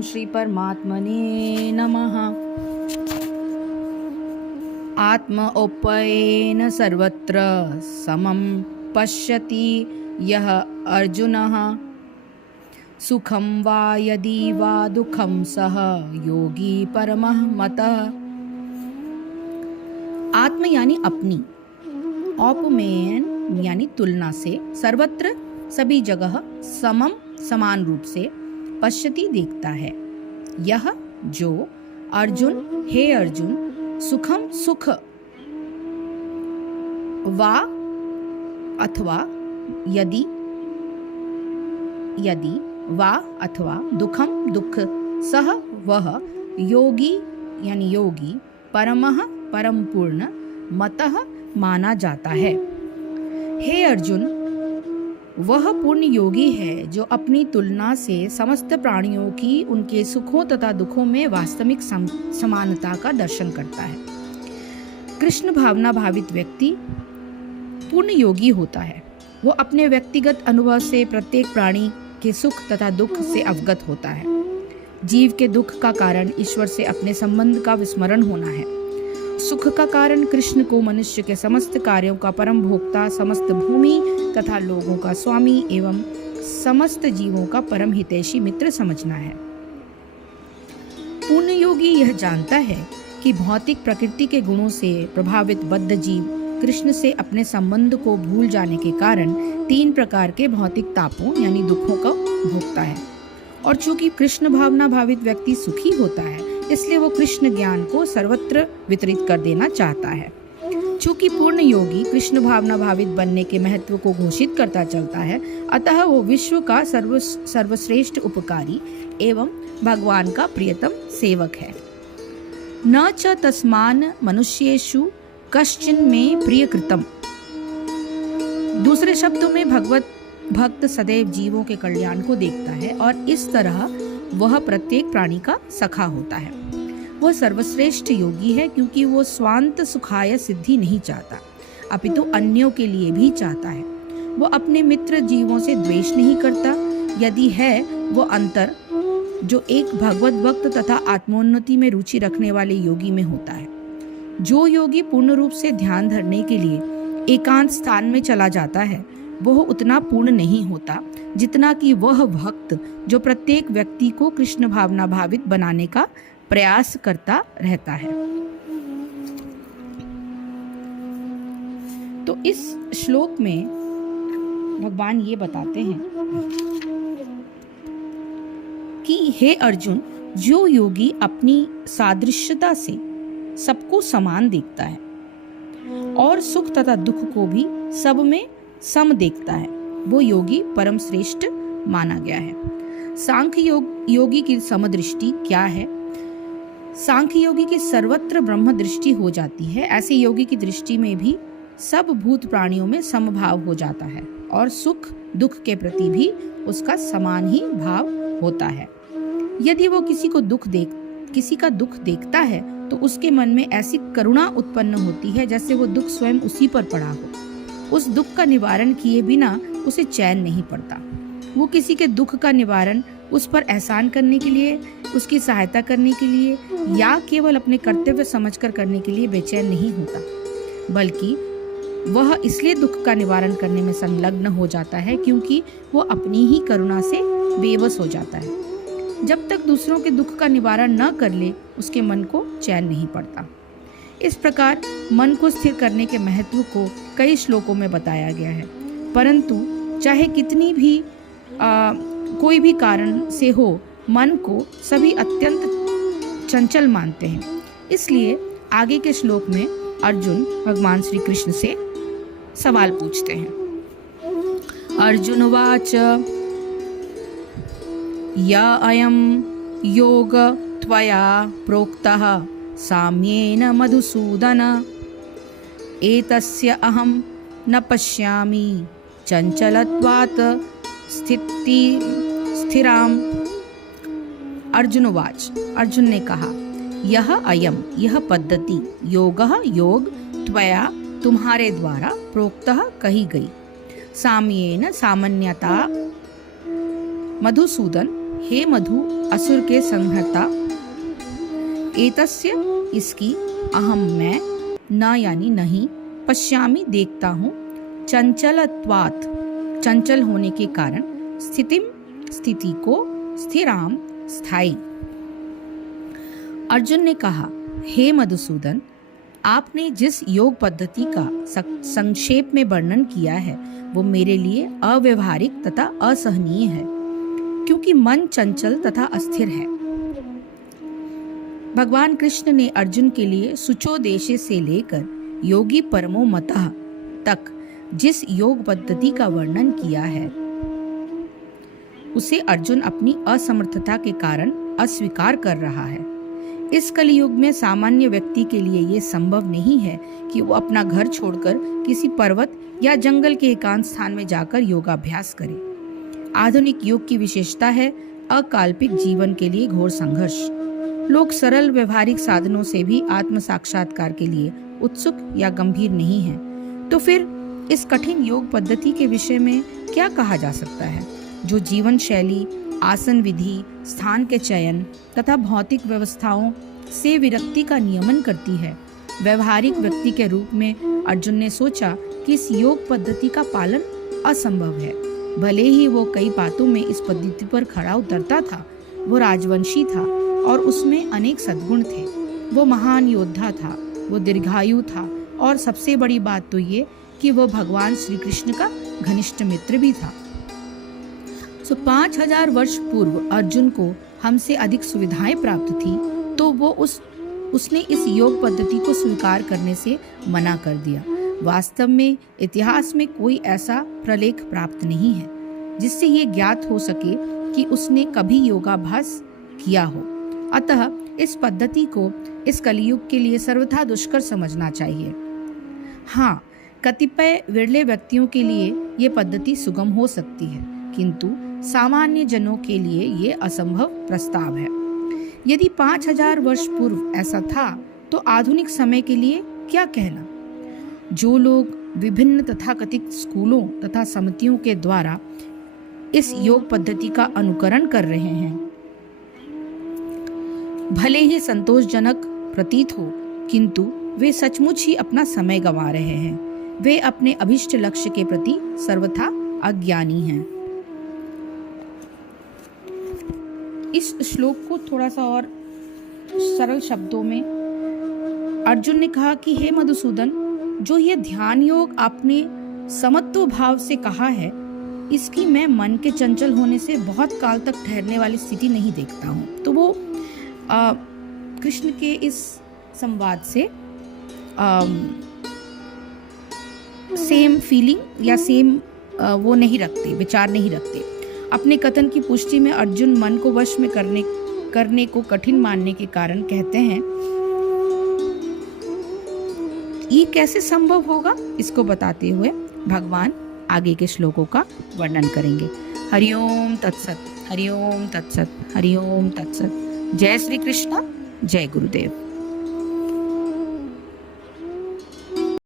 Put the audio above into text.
ओम श्री परमात्मने नमः। आत्मौपयेन सर्वत्र समं पश्यति यः अर्जुनः सुखं वा यदि वा दुःखं सह योगी परमः मतः। आत्म यानी अपनी, औपमेयन यानी तुलना से, सर्वत्र सभी जगह, समम समान रूप से, पश्यति देखता है, यह जो अर्जुन, हे अर्जुन, सुखम सुख वा अथवा यदि वा अथवा दुखम दुख सह वह योगी यानी योगी परमः परम पूर्ण मतः माना जाता है। हे अर्जुन, वह पूर्ण योगी है जो अपनी तुलना से समस्त प्राणियों की उनके सुखों तथा दुखों में वास्तविक समानता का दर्शन करता है। कृष्ण भावना भावित व्यक्ति पूर्ण योगी होता है। वो अपने व्यक्तिगत अनुभव से प्रत्येक प्राणी के सुख तथा दुख से अवगत होता है। जीव के दुख का कारण ईश्वर से अपने संबंध का विस्मरण होना है। सुख का कारण कृष्ण को मनुष्य के समस्त कार्यों का परम भोक्ता, समस्त भूमि तथा लोगों का स्वामी एवं समस्त जीवों का परम हितैषी मित्र समझना है। पूर्ण योगी यह जानता है कि भौतिक प्रकृति के गुणों से प्रभावित बद्ध जीव कृष्ण से अपने संबंध को भूल जाने के कारण 3 प्रकार के भौतिक तापों यानी दुखों का भोगता है। और चूंकि कृष्ण भावना भावित व्यक्ति सुखी होता है, इसलिए वो कृष्ण ज्ञान को सर्वत्र वितरित कर देना चाहता है। चूंकि पूर्ण योगी कृष्ण भावना भावित बनने के महत्व को घोषित करता चलता है, अतः वो विश्व का सर्वश्रेष्ठ उपकारी एवं भगवान का प्रियतम सेवक है। न च तस्मान मनुष्येषु कश्चिन में प्रियकृतम। दूसरे शब्दों में भक्त सदैव जीवों के कल्याण को देखता है और इस तरह वह प्रत्येक प्राणी का सखा होता है। वह सर्वश्रेष्ठ योगी है क्योंकि वो स्वांत सुखाय सिद्धि नहीं चाहता, अपितु अन्यों के लिए भी चाहता है। वो अपने मित्र जीवों से द्वेष नहीं करता, यदि है वो अंतर जो एक भगवत भक्त तथा आत्मोन्नति में रुचि रखने वाले योगी में होता है। जो योगी पूर्ण रूप से ध्यान धरने के लिए एकांत स्थान में चला जाता है, वह उतना पूर्ण नहीं होता जितना कि वह भक्त जो प्रत्येक व्यक्ति को कृष्ण भावना भावित बनाने का प्रयास करता रहता है। तो इस श्लोक में भगवान ये बताते हैं कि हे अर्जुन, जो योगी अपनी सादृश्यता से सबको समान देखता है और सुख तथा दुख को भी सब में सम देखता है, वो योगी परम श्रेष्ठ माना गया है। सांख्य योगी की समदृष्टि क्या है? सांख्य योगी की सर्वत्र ब्रह्म दृष्टि हो जाती है। ऐसे योगी की दृष्टि में भी सब भूत प्राणियों में समभाव हो जाता है और सुख दुख के प्रति भी उसका समान ही भाव होता है। यदि वो किसी का दुख देखता है तो उसके मन में ऐसी करुणा उत्पन्न होती है जैसे वो दुख स्वयं उसी पर पड़ा हो। उस दुख का निवारण किए बिना उसे चैन नहीं पड़ता। वो किसी के दुख का निवारण उस पर एहसान करने के लिए, उसकी सहायता करने के लिए या केवल अपने कर्तव्य समझकर करने के लिए बेचैन नहीं होता, बल्कि वह इसलिए दुख का निवारण करने में संलग्न हो जाता है क्योंकि वो अपनी ही करुणा से बेबस हो जाता है। जब तक दूसरों के दुख का निवारण न कर ले, उसके मन को चैन नहीं पड़ता। इस प्रकार मन को स्थिर करने के महत्व को कई श्लोकों में बताया गया है, परंतु चाहे कितनी भी कोई भी कारण से हो, मन को सभी अत्यंत चंचल मानते हैं। इसलिए आगे के श्लोक में अर्जुन भगवान श्री कृष्ण से सवाल पूछते हैं। अर्जुन वाच या अयम योग त्वया प्रोक्तः साम्येन मधुसूदन एतस्य अहं न पश्यामि चंचलत्वात् स्थिराम। अर्जुनवाच, अर्जुन ने कहा, यह अयम, यह पद्धति, योगः योग, त्वया तुम्हारे द्वारा, प्रोक्तः कही गई, साम्येन सामान्यता, मधुसूदन हे मधु असुर के संहर्ता, एतस्य इसकी, अहम मैं, न यानी नहीं, पश्यामि देखता हूँ, चंचलत्वात् चंचल होने के कारण, स्थिति को, स्थिराम स्थायी। अर्जुन ने कहा, हे मधुसूदन, आपने जिस योग पद्धति का संक्षेप में वर्णन किया है वो मेरे लिए अव्यवहारिक तथा असहनीय है, क्योंकि मन चंचल तथा अस्थिर है। भगवान कृष्ण ने अर्जुन के लिए सुचोदेशे से लेकर योगी परमो मतः तक जिस योग पद्धति का वर्णन किया है उसे अर्जुन अपनी असमर्थता के कारण अस्वीकार कर रहा है। इस कलियुग में सामान्य व्यक्ति के लिए ये संभव नहीं है कि वो अपना घर छोड़कर किसी पर्वत या जंगल के एकांत स्थान में जाकर योगाभ्यास करे। आधुनिक युग की विशेषता है अकाल्पिक जीवन के लिए घोर संघर्ष। लोग सरल व्यवहारिक साधनों से भी आत्म साक्षात्कार के लिए उत्सुक या गंभीर नहीं हैं। तो फिर इस कठिन योग पद्धति के विषय में क्या कहा जा सकता है, जो जीवन शैली, आसन विधि, स्थान के चयन तथा भौतिक व्यवस्थाओं से विरक्ति का नियमन करती है। व्यवहारिक व्यक्ति के रूप में अर्जुन ने सोचा कि इस योग पद्धति का पालन असंभव है। भले ही वो कई बातों में इस पद्धति पर खरा उतरता था, वो राजवंशी था और उसमें अनेक सद्गुण थे। वो महान योद्धा था, वो दीर्घायु था और सबसे बड़ी बात तो ये कि वो भगवान श्री कृष्ण का घनिष्ठ मित्र भी था। 5000 वर्ष पूर्व अर्जुन को हमसे अधिक सुविधाएं प्राप्त थी, तो वो उसने इस योग पद्धति को स्वीकार करने से मना कर दिया। वास्तव में इतिहास में कोई ऐसा प्रलेख प्राप्त नहीं है जिससे ये ज्ञात हो सके कि उसने कभी योगाभ्यास किया हो। अतः इस पद्धति को इस कलियुग के लिए सर्वथा दुष्कर समझना चाहिए। हाँ, कतिपय विरले व्यक्तियों के लिए ये पद्धति सुगम हो सकती है, किंतु सामान्य जनों के लिए ये असंभव प्रस्ताव है। यदि 5000 वर्ष पूर्व ऐसा था तो आधुनिक समय के लिए क्या कहना। जो लोग विभिन्न तथाकथित स्कूलों तथा समितियों के द्वारा इस योग पद्धति का अनुकरण कर रहे हैं, भले ही संतोषजनक प्रतीत हो, किंतु वे सचमुच ही अपना समय गंवा रहे हैं। वे अपने अभिष्ट लक्ष्य के प्रति सर्वथा अज्ञानी हैं। इस श्लोक को थोड़ा सा और सरल शब्दों में अर्जुन ने कहा कि हे मधुसूदन, जो ये ध्यान योग आपने समत्व भाव से कहा है, इसकी मैं मन के चंचल होने से बहुत काल तक ठहरने वाली स्थिति नहीं देखता हूँ। तो वो कृष्ण के इस संवाद से सेम फीलिंग या सेम वो नहीं रखते, विचार नहीं रखते। अपने कथन की पुष्टि में अर्जुन मन को वश में करने को कठिन मानने के कारण कहते हैं, ये कैसे संभव होगा। इसको बताते हुए भगवान आगे के श्लोकों का वर्णन करेंगे। हरिओम तत्सत, हरिओम तत्सत, हरिओम तत्सत। जय श्री कृष्ण, जय गुरुदेव।